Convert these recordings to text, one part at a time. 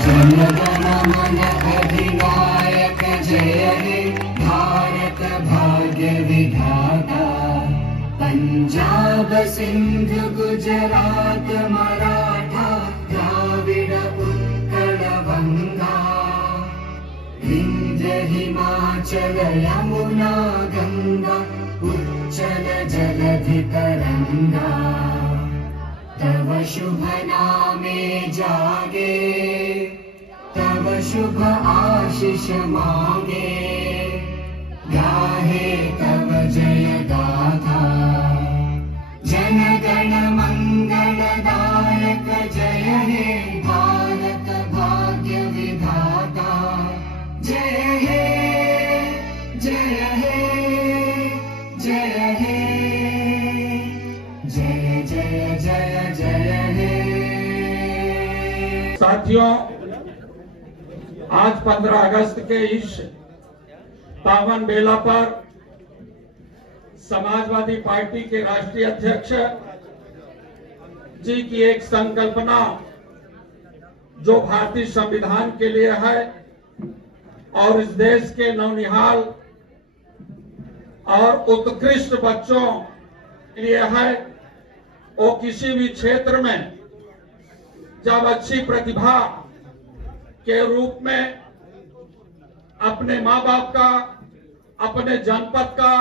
जनगण मन अधिनायक जय हे भारत भाग्य विधाता। पंजाब सिंध गुजरात मराठा द्राविड़ उत्कल बंगा। विंध्य हिमाचल यमुना गंगा उच्चल जलधि तरंगा। तव शुभ नामे जागे तव शुभ आशीष मांगे। गाहे तव जय गाथा जन गण मंगलदायक जय हे भारत भाग्य विधाता। जय हे जय हे जय हे जय जय जय जय हे। साथियों, आज 15 अगस्त के इस पावन बेला पर समाजवादी पार्टी के राष्ट्रीय अध्यक्ष जी की एक संकल्पना जो भारतीय संविधान के लिए है और इस देश के नवनिहाल और उत्कृष्ट बच्चों के लिए है। वो किसी भी क्षेत्र में जब अच्छी प्रतिभा के रूप में अपने माँ बाप का, अपने जनपद का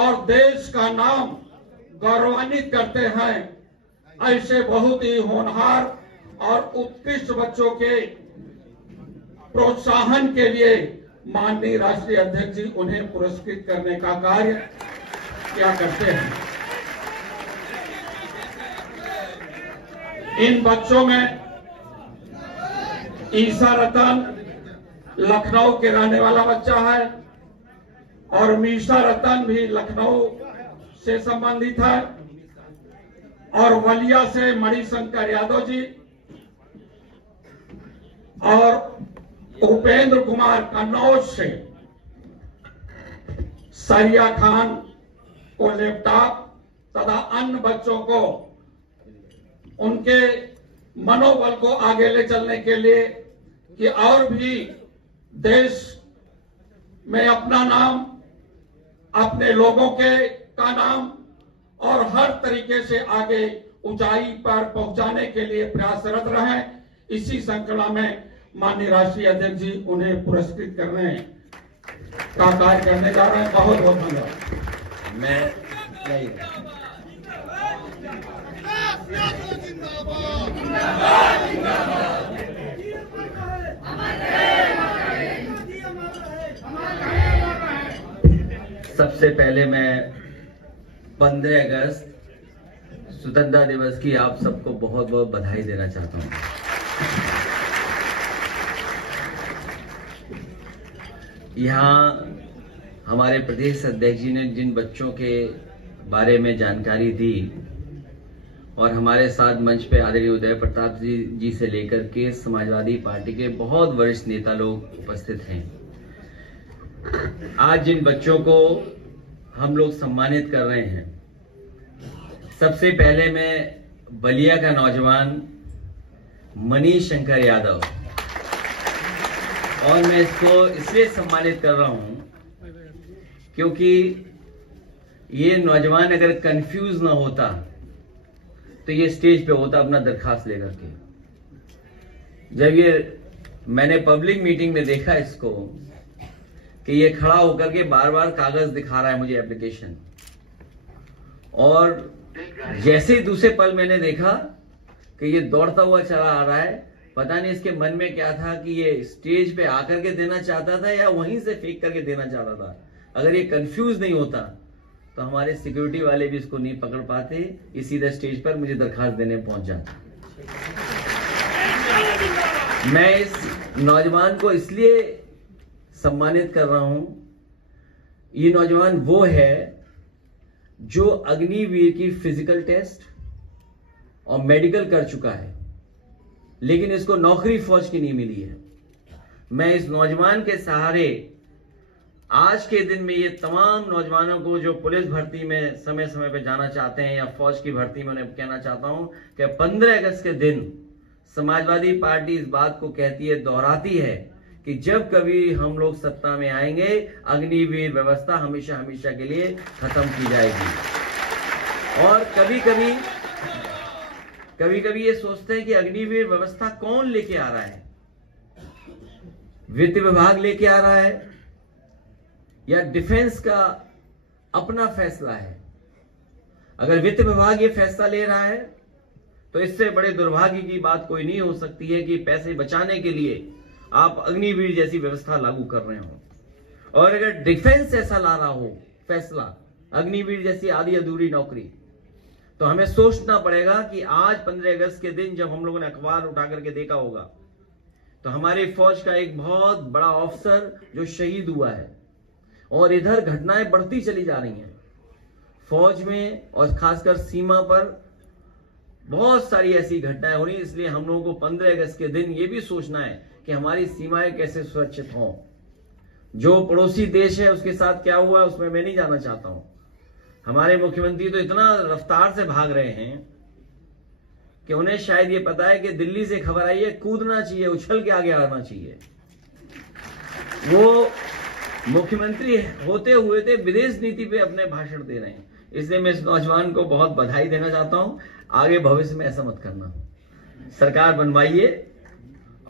और देश का नाम गौरवान्वित करते हैं, ऐसे बहुत ही होनहार और उत्कृष्ट बच्चों के प्रोत्साहन के लिए माननीय राष्ट्रीय अध्यक्ष जी उन्हें पुरस्कृत करने का कार्य क्या करते हैं। इन बच्चों में ईसा रतन लखनऊ के रहने वाला बच्चा है और मीसा रतन भी लखनऊ से संबंधित है और वलिया से मणिशंकर यादव जी और उपेंद्र कुमार कन्नौज से सरिया खान को लैपटॉप तथा अन्य बच्चों को उनके मनोबल को आगे ले चलने के लिए कि और भी देश में अपना नाम, अपने लोगों के का नाम और हर तरीके से आगे ऊंचाई पर पहुंचाने के लिए प्रयासरत रहें। इसी श्रृंखला में माननीय राष्ट्रीय अध्यक्ष जी उन्हें पुरस्कृत करने का कार्य करने जा रहे हैं। बहुत बहुत धन्यवाद। मैं सबसे पहले मैं 15 अगस्त स्वतंत्रता दिवस की आप सबको बहुत बहुत बधाई देना चाहता हूं। यहाँ हमारे प्रदेश अध्यक्ष जी ने जिन बच्चों के बारे में जानकारी दी और हमारे साथ मंच पे आदरणीय उदय प्रताप जी से लेकर के समाजवादी पार्टी के बहुत वरिष्ठ नेता लोग उपस्थित हैं। आज जिन बच्चों को हम लोग सम्मानित कर रहे हैं, सबसे पहले मैं बलिया का नौजवान मणिशंकर यादव, और मैं इसको इसलिए सम्मानित कर रहा हूं क्योंकि ये नौजवान अगर कंफ्यूज ना होता तो ये स्टेज पे होता अपना दरखास्त लेकर के। जब ये मैंने पब्लिक मीटिंग में देखा इसको कि ये खड़ा होकर के बार बार कागज दिखा रहा है मुझे एप्लीकेशन, और जैसे ही दूसरे पल मैंने देखा कि ये दौड़ता हुआ चला आ रहा है। पता नहीं इसके मन में क्या था कि ये स्टेज पे आकर के देना चाहता था या वहीं से फेंक करके देना चाहता था। अगर ये कंफ्यूज नहीं होता तो हमारे सिक्योरिटी वाले भी इसको नहीं पकड़ पाते, ये सीधा स्टेज पर मुझे दरखास्त देने पहुंच जाता। मैं इस नौजवान को इसलिए सम्मानित कर रहा हूं, ये नौजवान वो है जो अग्निवीर की फिजिकल टेस्ट और मेडिकल कर चुका है, लेकिन इसको नौकरी फौज की नहीं मिली है। मैं इस नौजवान के सहारे आज के दिन में ये तमाम नौजवानों को जो पुलिस भर्ती में समय समय पे जाना चाहते हैं या फौज की भर्ती में, उन्हें कहना चाहता हूं कि 15 अगस्त के दिन समाजवादी पार्टी इस बात को कहती है, दोहराती है कि जब कभी हम लोग सत्ता में आएंगे, अग्निवीर व्यवस्था हमेशा हमेशा के लिए खत्म की जाएगी। और कभी कभी ये सोचते हैं कि अग्निवीर व्यवस्था कौन लेके आ रहा है? वित्त विभाग लेके आ रहा है या डिफेंस का अपना फैसला है? अगर वित्त विभाग ये फैसला ले रहा है तो इससे बड़े दुर्भाग्य की बात कोई नहीं हो सकती है कि पैसे बचाने के लिए आप अग्निवीर जैसी व्यवस्था लागू कर रहे हो। और अगर डिफेंस ऐसा ला रहा हो फैसला, अग्निवीर जैसी आधी अधूरी नौकरी, तो हमें सोचना पड़ेगा कि आज 15 अगस्त के दिन जब हम लोगों ने अखबार उठा करके देखा होगा तो हमारी फौज का एक बहुत बड़ा ऑफिसर जो शहीद हुआ है, और इधर घटनाएं बढ़ती चली जा रही हैं फौज में, और खासकर सीमा पर बहुत सारी ऐसी घटनाएं हो रही। इसलिए हम लोगों को 15 अगस्त के दिन ये भी सोचना है कि हमारी सीमाएं कैसे सुरक्षित हों। जो पड़ोसी देश है उसके साथ क्या हुआ उसमें मैं नहीं जाना चाहता हूं। हमारे मुख्यमंत्री तो इतना रफ्तार से भाग रहे हैं कि उन्हें शायद ये पता है कि दिल्ली से खबर आई है, कूदना चाहिए, उछल के आगे आना चाहिए। वो मुख्यमंत्री होते हुए थे विदेश नीति पे अपने भाषण दे रहे हैं। इसलिए मैं इस नौजवान को बहुत बधाई देना चाहता हूं। आगे भविष्य में ऐसा मत करना, सरकार बनवाइए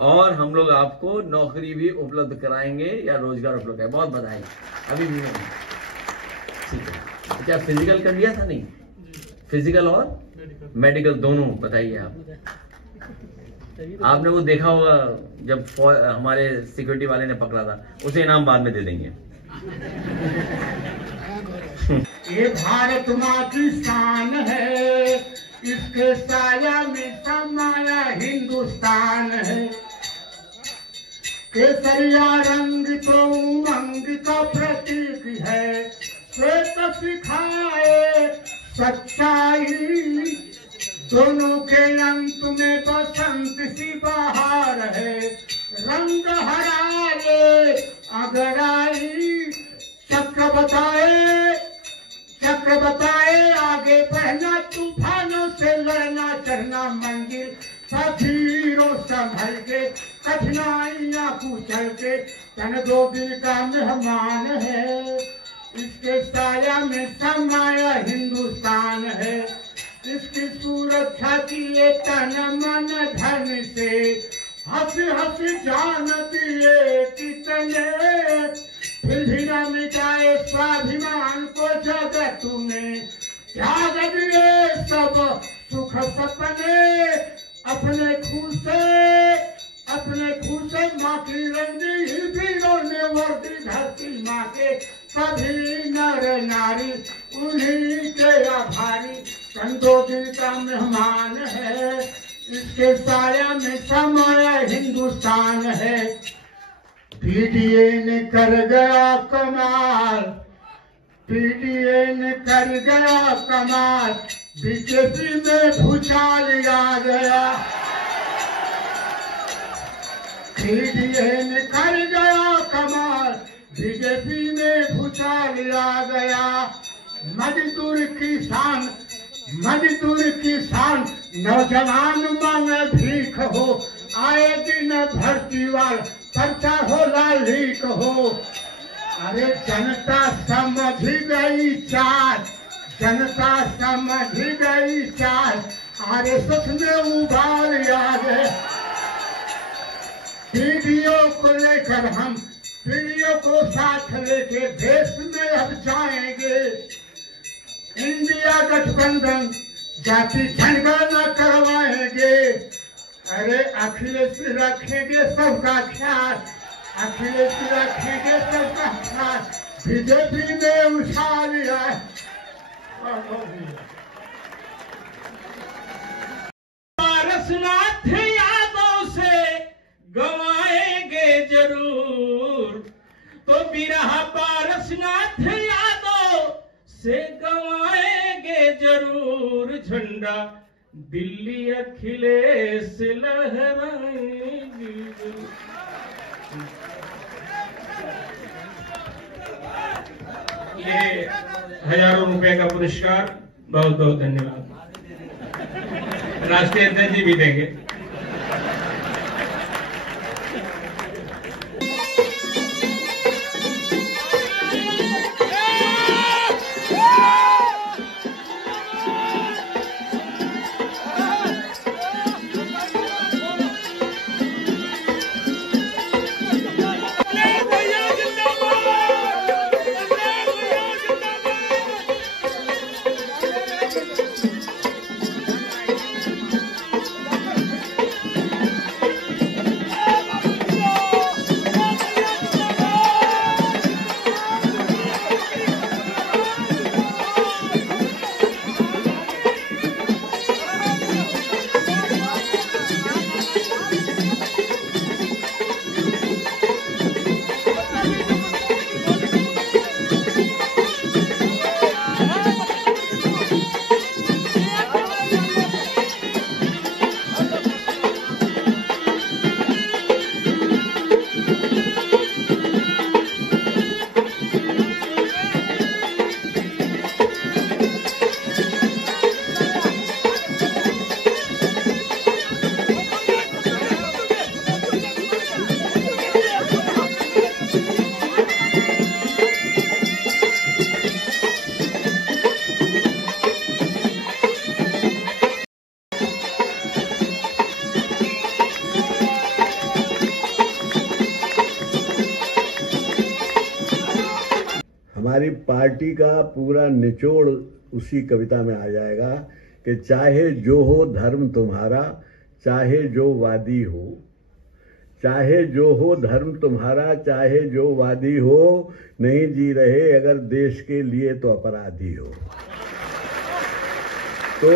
और हम लोग आपको नौकरी भी उपलब्ध कराएंगे या रोजगार उपलब्ध कराएंगे। बहुत बधाई। अभी भी ठीक है। तो क्या फिजिकल कर लिया था? नहीं, फिजिकल और मेडिकल दोनों बताइए आप। आपने वो देखा होगा जब हमारे सिक्योरिटी वाले ने पकड़ा था, उसे इनाम बाद में दे देंगे। ये भारत माँ की शान है, इसके साया में समाया हिंदुस्तान है। केसरिया रंग तो उमंग का प्रतीक है, श्वेत सिखाए सच्चाई। दोनों के अंत में बसंत सी बहार है, रंग हराए अगर आई। चक्र बताए आगे बढ़ना, तूफानों से लड़ना, चढ़ना मंजिल सफीरों संभल के, कठिनाइयां कुचल के। तन दो दिल का मेहमान है, इसके साया में समाया हिंदुस्तान है। इसकी सुरक्षा किए तन मन धन से, हंस हंस जान दिए कितने। फिर भी न मिटाए स्वाभिमान को जगत में, त्याग दिए सब सुख सपने। अपने खून से माँ की रंगी वीरों ने वर्दी धरती माँ के। सभी नर नारी उन्हीं के आभारी, कंधों दिल का मेहमान है। इसके साया में समाया हिंदुस्तान है। पीडीए ने कर गया कमाल, पीडीए ने कर गया कमाल। बीजेपी में भूचाल आ गया, पीडीए ने कर गया कमाल। बीजेपी में भूचाल आ गया। मजदूर किसान नौजवान मन भीख हो, आए दिन भर्ती वाला पर्चा होला लीक हो। अरे जनता समझ गई चाल, जनता समझ गई चाल। आरएसएस में उबाल आ गए। पीढ़ियों को लेकर हम, पीढ़ियों को साथ लेके देश में अब जाएंगे। इंडिया गठबंधन जाति जनगणना करवाएंगे। अरे अखिलेश रखेंगे सबका ख्याल, अखिलेश रखेंगे सबका ख्याल। बीजेपी ने उठा लिया। पारसनाथ यादव से गवाएंगे जरूर, तो बिरहा पारसनाथ यादव से गवाएंगे जरूर। झंडा दिल्ली अखिलेश लहराएंगे। ये हजारों रुपए का पुरस्कार, बहुत बहुत धन्यवाद। राष्ट्रीय अध्यक्ष जी भी देंगे। हमारी पार्टी का पूरा निचोड़ उसी कविता में आ जाएगा कि चाहे जो हो धर्म तुम्हारा, चाहे जो वादी हो, चाहे जो हो धर्म तुम्हारा, चाहे जो वादी हो, नहीं जी रहे अगर देश के लिए तो अपराधी हो। तो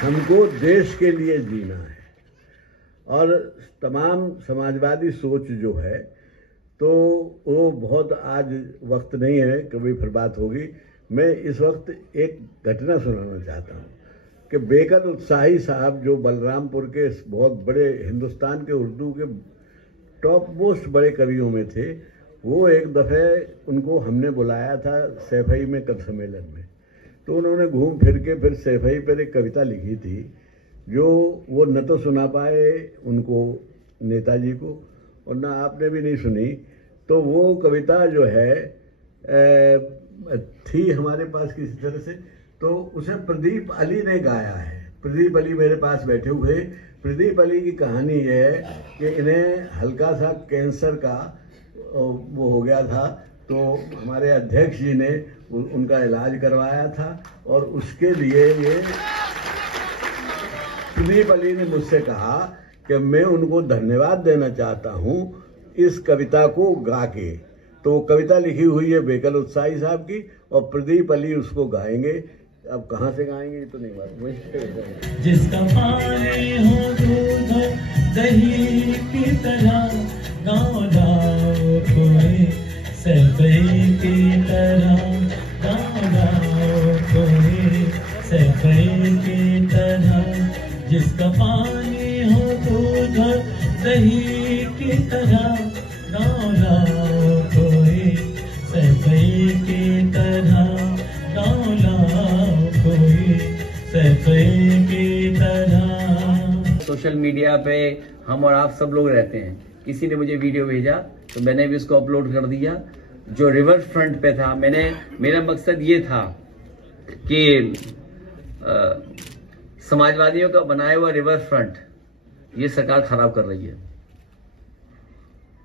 हमको देश के लिए जीना है। और तमाम समाजवादी सोच जो है तो वो बहुत आज वक्त नहीं है, कभी फिर बात होगी। मैं इस वक्त एक घटना सुनाना चाहता हूँ कि बेकल उत्साही साहब जो बलरामपुर के बहुत बड़े हिंदुस्तान के उर्दू के टॉप मोस्ट बड़े कवियों में थे, वो एक दफ़े उनको हमने बुलाया था सैफई में कवि सम्मेलन में। तो उन्होंने घूम फिर के फिर सैफई पर एक कविता लिखी थी जो वो न तो सुना पाए उनको नेताजी को और ना आपने भी नहीं सुनी। तो वो कविता जो है थी हमारे पास किसी तरह से, तो उसे प्रदीप अली ने गाया है। प्रदीप अली मेरे पास बैठे हुए। प्रदीप अली की कहानी ये है कि इन्हें हल्का सा कैंसर का वो हो गया था, तो हमारे अध्यक्ष जी ने उनका इलाज करवाया था और उसके लिए ये प्रदीप अली ने मुझसे कहा कि मैं उनको धन्यवाद देना चाहता हूँ इस कविता को गा के। तो कविता लिखी हुई है बेकल उत्साही साहब की और प्रदीप अली उसको गाएंगे। अब कहाँ से गाएंगे ये तो नहीं बात। जिसका पानी हो दूध दही की तरह, गाँव गाँव कोई सैफई की तरह, गाँव गाँव कोई सैफई की तरह। जिसका पानी हो दूध दही की तरह, गाँव गाँव कोई सैफई की तरह, गाँव गाँव कोई सैफई की तरह। सोशल मीडिया पे हम और आप सब लोग रहते हैं। किसी ने मुझे वीडियो भेजा तो मैंने भी उसको अपलोड कर दिया। जो रिवर फ्रंट पे था, मेरा मकसद ये था कि समाजवादियों का बनाया हुआ रिवर फ्रंट ये सरकार खराब कर रही है।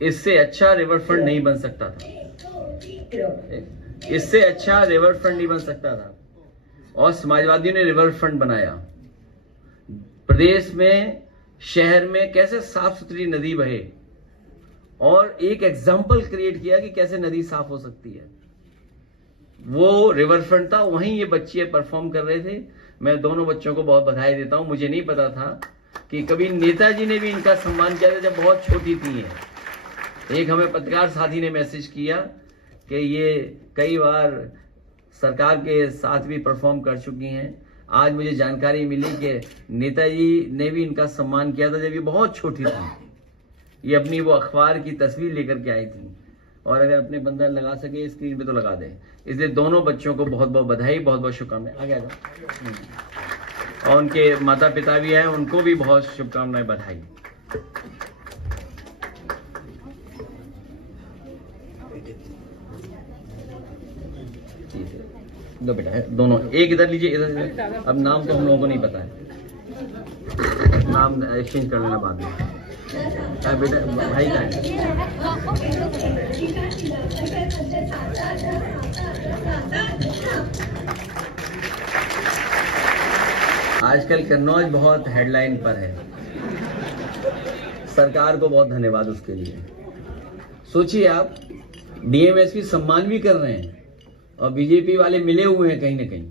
इससे अच्छा रिवर फ्रंट नहीं बन सकता था, इससे अच्छा रिवर फ्रंट नहीं बन सकता था। और समाजवादियों ने रिवर फ्रंट बनाया। प्रदेश में, शहर में कैसे साफ सुथरी नदी बहे और एक एग्जाम्पल क्रिएट किया कि कैसे नदी साफ हो सकती है। वो रिवर फ्रंट था, वहीं ये बच्चे परफॉर्म कर रहे थे। मैं दोनों बच्चों को बहुत बधाई देता हूं। मुझे नहीं पता था कि कभी नेताजी ने भी इनका सम्मान किया था जब बहुत छोटी थी ये। एक हमें पत्रकार साथी ने मैसेज किया कि ये कई बार सरकार के साथ भी परफॉर्म कर चुकी हैं। आज मुझे जानकारी मिली कि नेताजी ने भी इनका सम्मान किया था जब ये बहुत छोटी थी। ये अपनी वो अखबार की तस्वीर लेकर के आई थी और अगर अपने बंदर लगा सके स्क्रीन पे तो लगा दें। इसलिए दोनों बच्चों को बहुत बहुत बधाई, बहुत बहुत शुभकामनाएं। आगे आ जाओ। और उनके माता पिता भी हैं, उनको भी बहुत शुभकामनाएं, बधाई। दो बेटा है दोनों, एक इधर लीजिए इधर। अब नाम तो हम लोगों को नहीं पता है, नाम एक्सचेंज कर लेना बाद में। बेटा भाई का है। आजकल कन्नौज बहुत हेडलाइन पर है। सरकार को बहुत धन्यवाद उसके लिए। सोचिए आप, डीएमएसपी सम्मान भी कर रहे हैं और बीजेपी वाले मिले हुए हैं कहीं ना कहीं।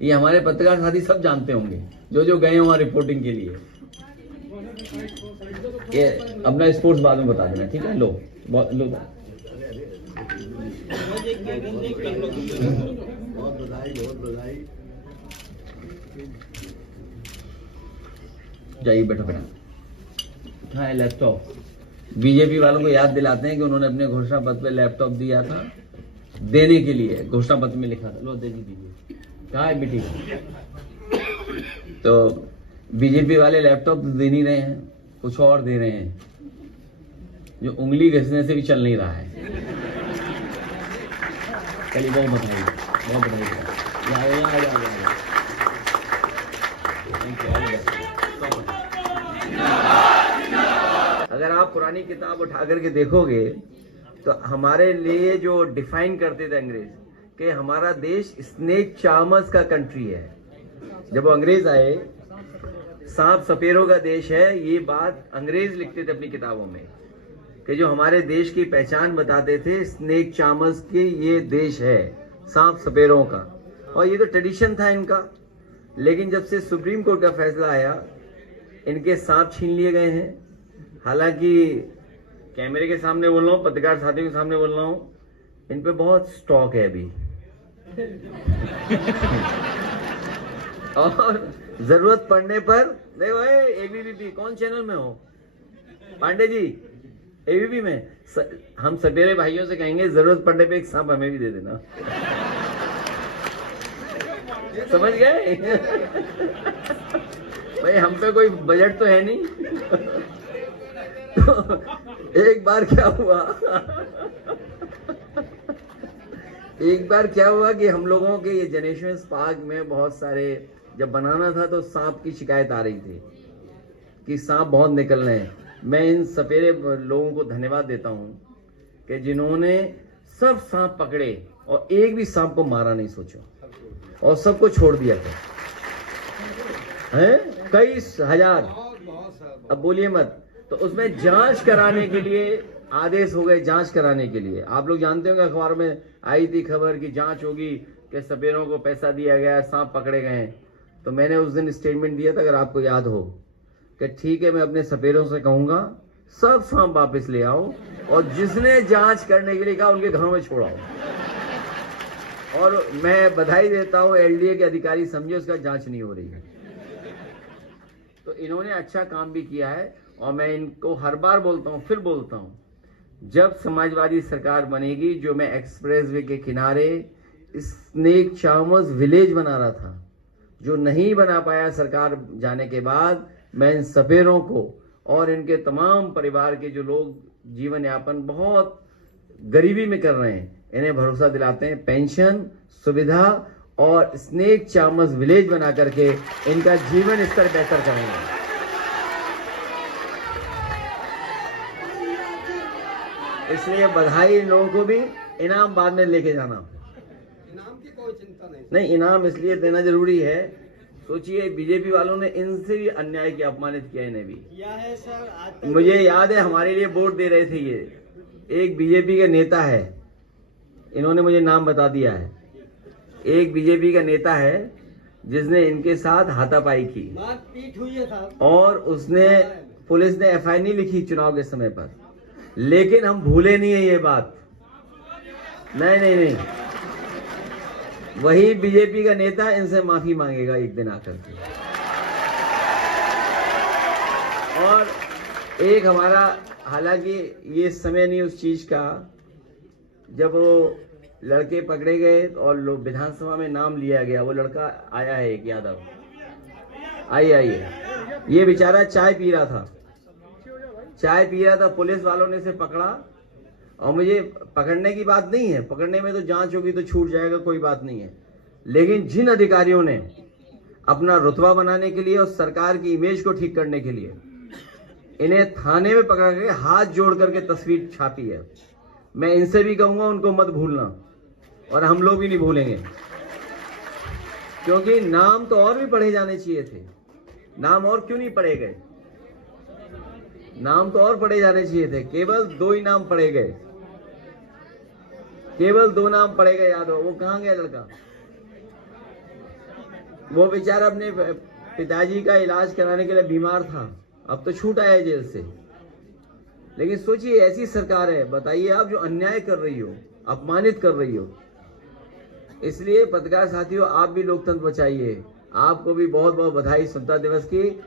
ये हमारे पत्रकार साथी सब जानते होंगे जो गए वहां रिपोर्टिंग के लिए। ये अपना स्पोर्ट्स बाद में बता देना, ठीक है? लो लो। बहुत बधाई, बहुत बधाई। जाइए बैठो बेटा। हाँ, लैपटॉप बीजेपी वालों को याद दिलाते हैं कि उन्होंने अपने घोषणा पत्र पे लैपटॉप दिया था देने के लिए। घोषणा पत्र में लिखा था, लो दे दीजिए। कहाँ है बेटी? तो बीजेपी वाले लैपटॉप दे नहीं रहे हैं, कुछ और दे रहे हैं जो उंगली घिसने से भी चल नहीं रहा है। चलिए बहुत बधाई, बहुत बधाई। अगर आप पुरानी किताब उठा करके देखोगे तो हमारे लिए जो डिफाइन करते थे अंग्रेज कि हमारा देश स्नेक चार्मर्स का कंट्री है। जब वो अंग्रेज आए, सांप सपेरों का देश है, ये बात अंग्रेज लिखते थे अपनी किताबों में कि जो हमारे देश की पहचान बताते थे, स्नेक चार्मर्स की ये देश है, सांप सपेरों का। और ये तो ट्रेडिशन था इनका। लेकिन जब से सुप्रीम कोर्ट का फैसला आया, इनके सांप छीन लिए गए हैं। हालांकि कैमरे के सामने बोल रहा हूँ, पत्रकार साथियों के सामने बोल रहा हूँ, इन पे बहुत स्टॉक है अभी और जरूरत पड़ने पर देखो, एबीपी कौन चैनल में हो पांडे जी, एबीपी में हम सपेरे भाइयों से कहेंगे जरूरत पड़ने पे एक सांप हमें भी दे देना। समझ गए? भाई हम पे कोई बजट तो है नहीं। तो एक बार क्या हुआ कि हम लोगों के ये जनेश्वर पार्क में बहुत सारे जब बनाना था तो सांप की शिकायत आ रही थी कि सांप बहुत निकल रहे हैं। मैं इन सपेरे लोगों को धन्यवाद देता हूं कि जिन्होंने सब सांप पकड़े और एक भी सांप को मारा नहीं सोचो, और सबको छोड़ दिया था। हैं कई हजार, अब बोलिए मत। तो उसमें जांच कराने के लिए आदेश हो गए, जांच कराने के लिए। आप लोग जानते होंगे, अखबार में आई थी खबर कि जांच होगी, कि सपेरों को पैसा दिया गया, सांप पकड़े गए। तो मैंने उस दिन स्टेटमेंट दिया था, अगर आपको याद हो, कि ठीक है मैं अपने सपेरों से कहूंगा सब सांप वापस ले आओ, और जिसने जांच करने के लिए कहा उनके घरों में छोड़ाओ। और मैं बधाई देता हूं एलडीए के अधिकारी, समझे उसका जांच नहीं हो रही है। तो इन्होंने अच्छा काम भी किया है, और मैं इनको हर बार बोलता हूं, फिर बोलता हूं, जब समाजवादी सरकार बनेगी, जो मैं एक्सप्रेसवे के किनारे स्नेक चार्मर्स विलेज बना रहा था, जो नहीं बना पाया सरकार जाने के बाद, मैं इन सपेरों को और इनके तमाम परिवार के जो लोग जीवन यापन बहुत गरीबी में कर रहे हैं, इन्हें भरोसा दिलाते हैं पेंशन सुविधा और स्नेक चार्मर्स विलेज बना करके इनका जीवन स्तर बेहतर करेंगे। इसलिए बधाई इन लोगों को भी, इनाम बाद में लेके जाना। इनाम की कोई चिंता नहीं, इनाम इसलिए देना जरूरी है। सोचिए बीजेपी वालों ने इनसे भी अन्याय किया, अपमानित किया, इन्हें भी किया है सर। मुझे याद है हमारे लिए वोट दे रहे थे ये, एक बीजेपी का नेता है, इन्होंने मुझे नाम बता दिया है, एक बीजेपी का नेता है जिसने इनके साथ हाथापाई की, मारपीट हुई है साहब, और उसने पुलिस ने एफआईआर नहीं लिखी चुनाव के समय पर। लेकिन हम भूले नहीं है ये बात। नहीं, वही बीजेपी का नेता इनसे माफी मांगेगा एक दिन आकर के। और एक हमारा, हालांकि ये समय नहीं उस चीज का, जब वो लड़के पकड़े गए और लोग विधानसभा में नाम लिया गया, वो लड़का आया है एक यादव, आइए, ये बेचारा चाय पी रहा था, पुलिस वालों ने इसे पकड़ा। और मुझे पकड़ने की बात नहीं है, पकड़ने में तो जांच होगी तो छूट जाएगा, कोई बात नहीं है। लेकिन जिन अधिकारियों ने अपना रुतबा बनाने के लिए और सरकार की इमेज को ठीक करने के लिए इन्हें थाने में पकड़ के हाथ जोड़ करके तस्वीर छापी है, मैं इनसे भी कहूंगा उनको मत भूलना, और हम लोग भी नहीं भूलेंगे। क्योंकि नाम तो और भी पढ़े जाने चाहिए थे, नाम और क्यों नहीं पढ़े गए? नाम तो और पढ़े जाने चाहिए थे, केवल 2 ही नाम पढ़े गए, केवल 2 नाम पढ़े गए। याद हो वो कहाँ गया लड़का? वो बेचारा अपने पिताजी का इलाज कराने के लिए बीमार था, अब तो छूट आया जेल से। लेकिन सोचिए ऐसी सरकार है, बताइए आप, जो अन्याय कर रही हो, अपमानित कर रही हो। इसलिए पत्रकार साथियों, आप भी लोकतंत्र बचाइए। आपको भी बहुत बहुत बधाई स्वतंत्रता दिवस की।